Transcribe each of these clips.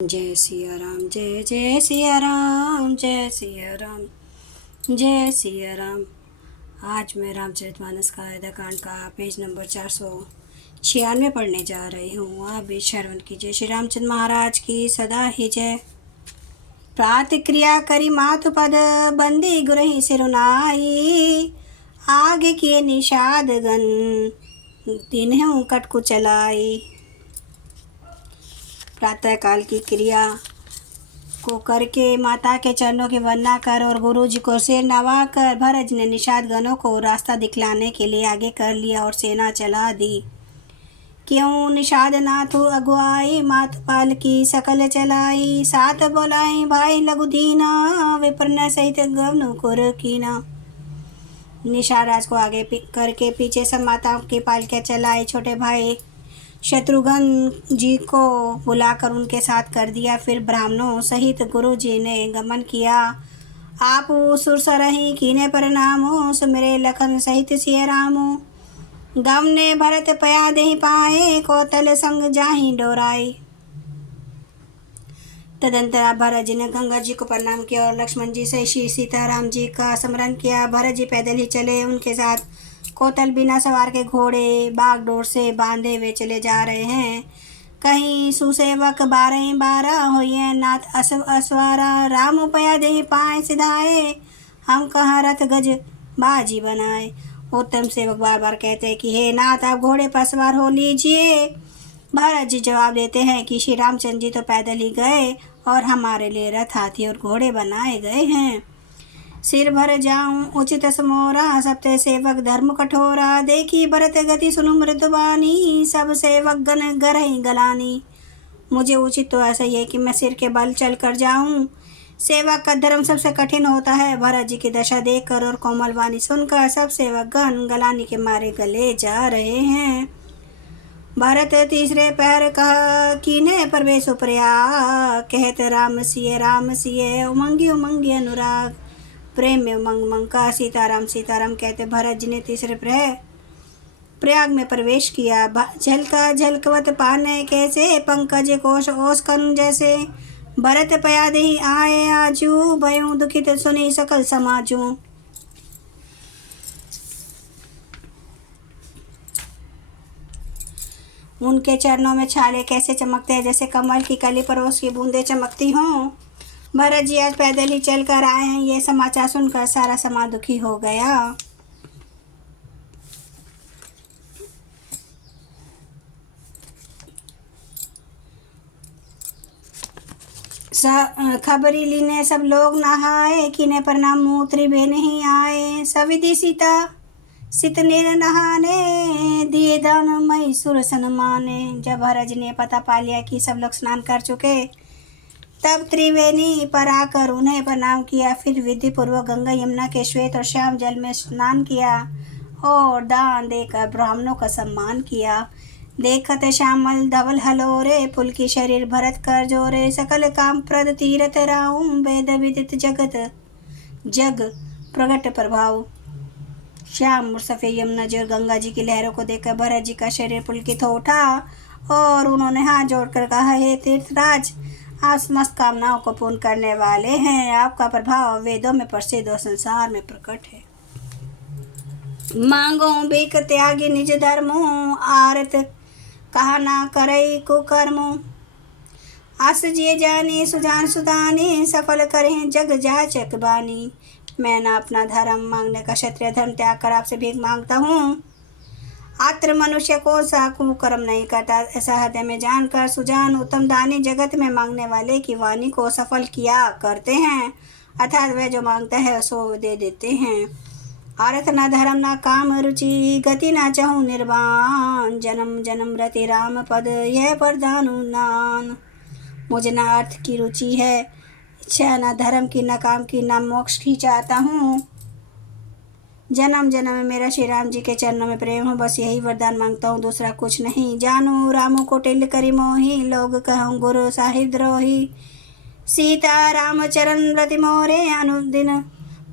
जय सिया राम, जय जय सिया राम, जय सिया राम, जय सिया राम। आज मैं रामचरितमानस का अयोध्याकांड का पेज नंबर 496 पढ़ने जा रही हूँ। आप भी श्रवण कीजिए। श्री रामचंद्र महाराज की सदा ही जय। प्रातिक्रिया करी मातु पद बंदी गुरहि सिरुनाई, आगे किए निषाद गन तिन्हु कटकु चलाई। प्रातः काल की क्रिया को करके माता के चरणों की वंदना कर और गुरु जी को सिर नवा कर भरत ने निषाद गणों को रास्ता दिखलाने के लिए आगे कर लिया और सेना चला दी। क्यों निषाद नाथु अगुआई, मातपाल की सकल चलाई, सात बोलाई भाई लघु दीना, विप्रन सहित गवनु कुर कीना। निषाद राज को आगे करके पीछे सब माताओं की पालकियां चलाई। छोटे भाई शत्रुघ्न जी को बुलाकर उनके साथ कर दिया। फिर ब्राह्मणों सहित गुरु जी ने गमन किया। आप सुरसरहि कीने परिणामो, सुमिरे लखन सहित सिय रामो। गम ने भरत पया देहि पाए, कौतल संग जाहि डोराई। तदंतर भरत जी ने गंगा जी को प्रणाम किया और लक्ष्मण जी से श्री सीताराम जी का स्मरण किया। भरत जी पैदल ही चले। उनके साथ कौतल बिना सवार के घोड़े बागडोर से बांधे हुए चले जा रहे हैं। कहीं सुसेवक 12 होइए नाथ असवारा, राम उपया दे पाए सिधाए, हम कहाँ रथ गज बाजी बनाए। उत्तम सेवक बार बार कहते हैं कि हे नाथ आप घोड़े पर सवार हो लीजिए। भरत जी जवाब देते हैं कि श्री रामचंद्र जी तो पैदल ही गए और हमारे लिए रथ हाथी और घोड़े बनाए गए हैं। सिर भर जाऊं उचित समोरा, सप्ते सेवक धर्म कठोरा, देखी भरत गति सुनु मृदुबानी, सब सेवक गण गरहि गलानी। मुझे उचित तो ऐसा ही है कि मैं सिर के बल चल कर जाऊं। सेवक का धर्म सबसे कठिन होता है। भरत जी की दशा देखकर और कोमल वाणी सुनकर सब सेवक गण गलानी के मारे गले जा रहे हैं। भरत तीसरे पहर कह कीने प्रवेश उपरया, कहत राम सिय उमंगी उमंगी अनुराग। प्रेम में उमंग उमंग का सीताराम सीताराम कहते भरत जी ने तीसरे प्रयाग में प्रवेश किया। झलका झलकवत पाने कैसे, पंकज कोश ओस कन जैसे। भरत पया देहि आए आजू, भयों दुखित सुनी सकल समाजू। उनके चरणों में छाले कैसे चमकते हैं, जैसे कमल की कली पर उसकी बूंदें चमकती हों। भरत जी आज पैदल ही चल कर आए हैं। ये समाचार सुनकर सारा समाज दुखी हो गया। खबरी लीने सब लोग नहाए, कीने प्रणाम मूत्री बे नहीं आए। सविधि सीता सित नेर नहाने, दिए दान मई सुर सनमाने। जब भरत जी ने पता पा लिया कि सब लोग स्नान कर चुके, तब त्रिवेणी पर आकर उन्हें प्रणाम किया। फिर विधि पूर्वक गंगा यमुना के श्वेत और श्याम जल में स्नान किया और दान देकर ब्राह्मणों का सम्मान किया। देखत श्यामल धवल हलोरे, पुलकी शरीर भरत कर जोरे। सकल काम प्रद तीरथ राऊं, वेद विदित जग प्रगट प्रभाव। श्याम और सफेद यमुना जी और गंगा जी की लहरों को देखकर भरत जी का शरीर पुलकित हो उठा और उन्होंने हाथ जोड़कर कहा, हे तीर्थराज, आप समस्त कामनाओं को पूर्ण करने वाले हैं। आपका प्रभाव वेदों में प्रसिद्ध और संसार में प्रकट है। मांगो बेक त्यागी निज धर्मो, आरत कहा ना करई कुकर्मो। अस जिए जाने सुजान सुदाने, सफल करें जग जाचक बानी। मैं ना अपना धर्म मांगने का क्षत्रिय धर्म त्याग कर आपसे भीख मांगता हूँ। आत्र मनुष्य को साकु कर्म नहीं करता, ऐसा हृदय में जानकर सुजान उत्तम दानी जगत में मांगने वाले की वाणी को सफल किया करते हैं। अर्थात वह जो मांगता है सो दे देते हैं। अर्थ न धर्म न काम रुचि, गति न चाहूँ निर्वाण। जन्म जन्म रति राम पद, यह वरदान नान। मुझे न अर्थ की रुचि है इच्छा, न धर्म की, न काम की, न मोक्ष की चाहता हूँ। जन्म जन्म में मेरा श्री राम जी के चरणों में प्रेम हो, बस यही वरदान मांगता हूँ, दूसरा कुछ नहीं। जानू रामो को टिल करी मोही, लोग कहूँ गुरु साहिब द्रोही। सीता राम चरण रति मोरे, अनुदिन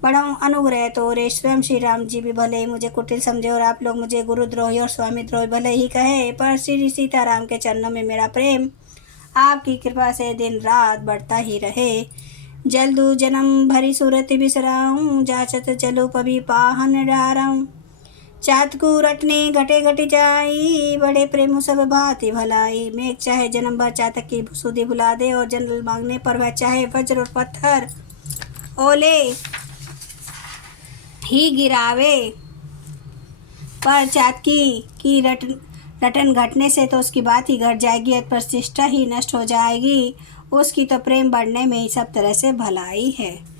बढ़ाऊँ अनुग्रह तोरे। स्वयं श्री राम जी भी भले ही मुझे कुटिल समझे और आप लोग मुझे गुरुद्रोही और स्वामी द्रोही भले ही कहे, पर श्री सीताराम के चरणों में मेरा प्रेम आपकी कृपा से दिन रात बढ़ता ही रहे। जल्दू जन्म भरी सूरत बिसराऊं, जाचत चलो पभी पाहन डाराऊं। चातकू रटने घटे घट जाई, बड़े प्रेम सब भांति भलाई। मेघ चाहे जन्म भर चातक की सुधि भुला दे, और जल मांगने पर वह चाहे वज्र और पत्थर ओले ही गिरावे। पर चातकी की रटन घटने से तो उसकी बात ही घट जाएगी, प्रतिष्ठा ही नष्ट हो जाएगी। उसकी तो प्रेम बढ़ने में ही सब तरह से भलाई है।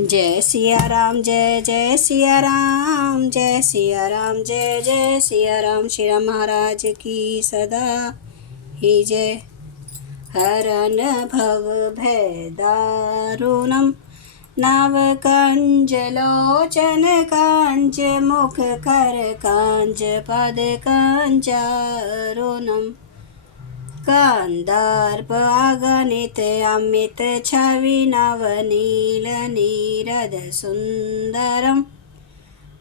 जय सिया राम, जय जय सिया राम, जय सिया राम, जय जय सिया राम। श्री राम महाराज की सदा ही जय। हरन भव भय दारुणम, नव कंज लोचन कांच, मुख कर कांच, पद कंचारुणम। कंदर्प अगणित अमित छवि, नवनील नीरद सुंदरम।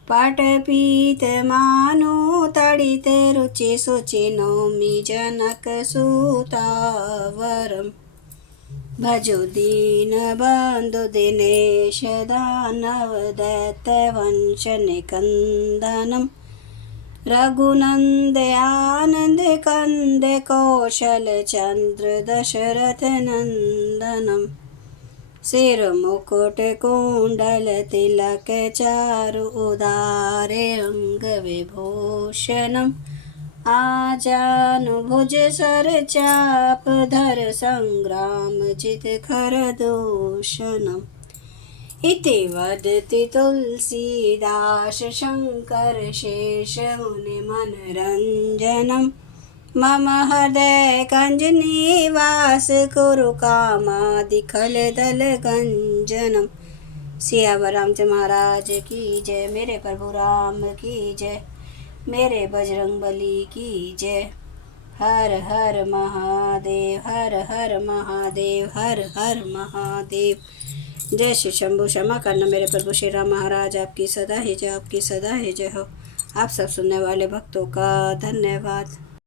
पटपीत मानु तड़ित रुचि सुचि, नौमि जनक सुतावरम। भजो दीन बंधु दिनेश, दानव दैत्य वंश निकंदनम। रघुनंद आनंद कंद, कौशल चंद्र दशरथ नंदनम। सिर मुकुट कुंडल तिलक, चारु उदारे अंग विभूषणम। आजानुभुज सर चाप धर, संग्राम जित खर दूषणम। इति वदति तुलसीदास, शंकर शेष मुनि मनरंजनम। मम हृदय कंज निवास, कुरु कामादि खल दल गंजनम। सियावर रामचंद्र महाराज की जय। मेरे प्रभु राम की जय। मेरे बजरंग बली की जय। हर हर महादेव, हर हर महादेव, हर हर महादेव। जय श्री शंभु। क्षमा करना मेरे प्रभु श्री राम महाराज, आपकी सदा ही जय, आपकी सदा ही जय हो। आप सब सुनने वाले भक्तों का धन्यवाद।